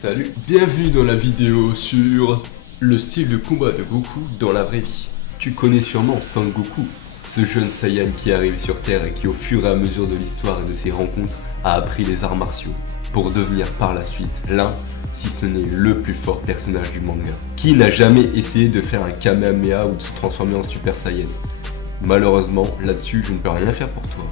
Salut, bienvenue dans la vidéo sur le style de combat de Goku dans la vraie vie. Tu connais sûrement Sangoku, ce jeune Saiyan qui arrive sur Terre et qui au fur et à mesure de l'histoire et de ses rencontres a appris les arts martiaux pour devenir par la suite l'un, si ce n'est le plus fort personnage du manga. Qui n'a jamais essayé de faire un Kamehameha ou de se transformer en Super Saiyan? Malheureusement, là-dessus, je ne peux rien faire pour toi.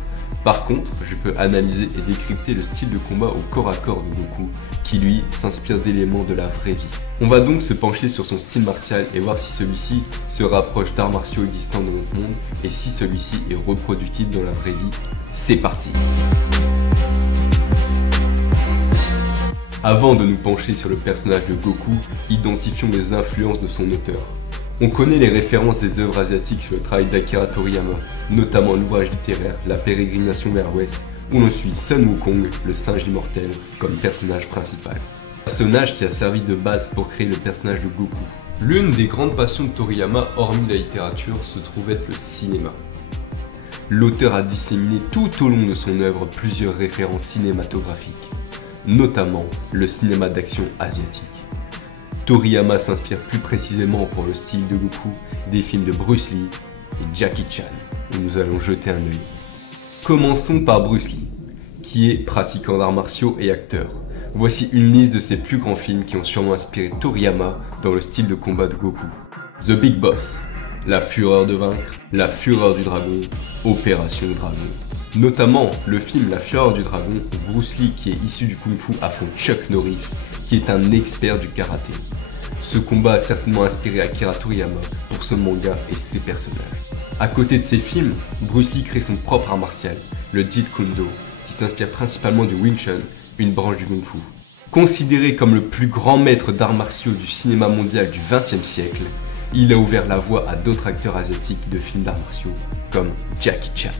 Par contre, je peux analyser et décrypter le style de combat au corps à corps de Goku, qui lui s'inspire d'éléments de la vraie vie. On va donc se pencher sur son style martial et voir si celui-ci se rapproche d'arts martiaux existants dans notre monde et si celui-ci est reproductible dans la vraie vie. C'est parti! Avant de nous pencher sur le personnage de Goku, identifions les influences de son auteur. On connaît les références des œuvres asiatiques sur le travail d'Akira Toriyama, notamment l'ouvrage littéraire La Pérégrination vers l'Ouest, où l'on suit Sun Wukong, le singe immortel, comme personnage principal. Personnage qui a servi de base pour créer le personnage de Goku. L'une des grandes passions de Toriyama, hormis la littérature, se trouve être le cinéma. L'auteur a disséminé tout au long de son œuvre plusieurs références cinématographiques, notamment le cinéma d'action asiatique. Toriyama s'inspire plus précisément pour le style de Goku des films de Bruce Lee et Jackie Chan, où nous allons jeter un œil. Commençons par Bruce Lee, qui est pratiquant d'arts martiaux et acteur. Voici une liste de ses plus grands films qui ont sûrement inspiré Toriyama dans le style de combat de Goku. The Big Boss, La Fureur de Vaincre, La Fureur du Dragon, Opération Dragon. Notamment le film La Fureur du Dragon où Bruce Lee, qui est issu du Kung Fu, affronte Chuck Norris, qui est un expert du karaté. Ce combat a certainement inspiré Akira Toriyama pour son manga et ses personnages. À côté de ces films, Bruce Lee crée son propre art martial, le Jeet Kune Do, qui s'inspire principalement du Wing Chun, une branche du Kung Fu. Considéré comme le plus grand maître d'arts martiaux du cinéma mondial du XXe siècle, il a ouvert la voie à d'autres acteurs asiatiques de films d'arts martiaux, comme Jackie Chan.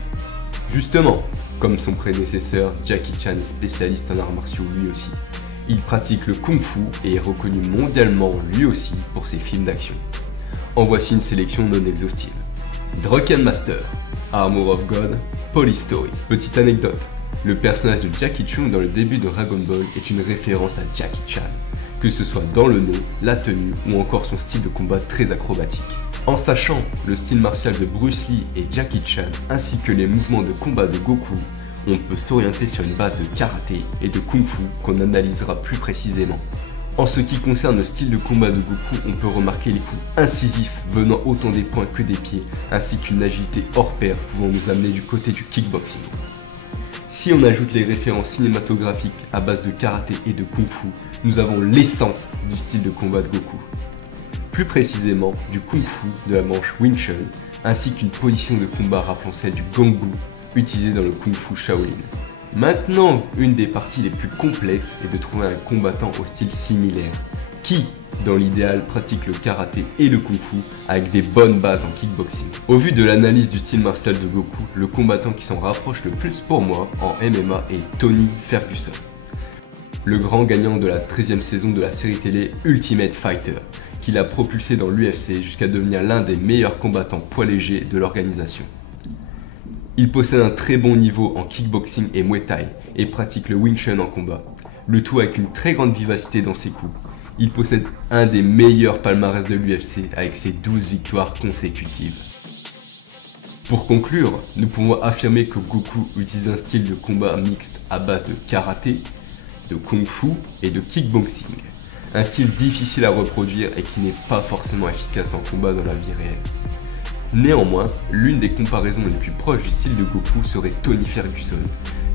Justement, comme son prédécesseur, Jackie Chan est spécialiste en arts martiaux lui aussi. Il pratique le Kung Fu et est reconnu mondialement lui aussi pour ses films d'action. En voici une sélection non exhaustive. Drunken Master, Armor of God, Police Story. Petite anecdote, le personnage de Jackie Chun dans le début de Dragon Ball est une référence à Jackie Chan, que ce soit dans le nom, la tenue ou encore son style de combat très acrobatique. En sachant le style martial de Bruce Lee et Jackie Chan ainsi que les mouvements de combat de Goku, on peut s'orienter sur une base de karaté et de kung fu qu'on analysera plus précisément. En ce qui concerne le style de combat de Goku, on peut remarquer les coups incisifs venant autant des poings que des pieds, ainsi qu'une agilité hors pair pouvant nous amener du côté du kickboxing. Si on ajoute les références cinématographiques à base de karaté et de kung fu, nous avons l'essence du style de combat de Goku. Plus précisément du kung fu de la branche Wing Chun, ainsi qu'une position de combat rappelant celle du Gongbu, utilisée dans le kung fu Shaolin. Maintenant, une des parties les plus complexes est de trouver un combattant au style similaire, qui, dans l'idéal, pratique le karaté et le kung fu avec des bonnes bases en kickboxing. Au vu de l'analyse du style martial de Goku, le combattant qui s'en rapproche le plus pour moi en MMA est Tony Ferguson, le grand gagnant de la 13e saison de la série télé Ultimate Fighter, qui l'a propulsé dans l'UFC jusqu'à devenir l'un des meilleurs combattants poids légers de l'organisation. Il possède un très bon niveau en kickboxing et Muay Thai et pratique le Wing Chun en combat, le tout avec une très grande vivacité dans ses coups. Il possède un des meilleurs palmarès de l'UFC avec ses 12 victoires consécutives. Pour conclure, nous pouvons affirmer que Goku utilise un style de combat mixte à base de karaté, de kung fu et de kickboxing. Un style difficile à reproduire et qui n'est pas forcément efficace en combat dans la vie réelle. Néanmoins, l'une des comparaisons les plus proches du style de Goku serait Tony Ferguson,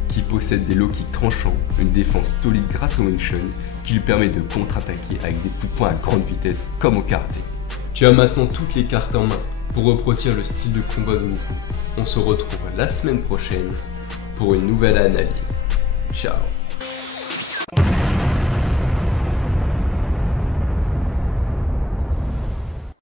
qui possède des low kicks tranchants, une défense solide grâce au Wing Chun, qui lui permet de contre-attaquer avec des coups de poing à grande vitesse comme au karaté. Tu as maintenant toutes les cartes en main pour reproduire le style de combat de Goku. On se retrouve la semaine prochaine pour une nouvelle analyse. Ciao.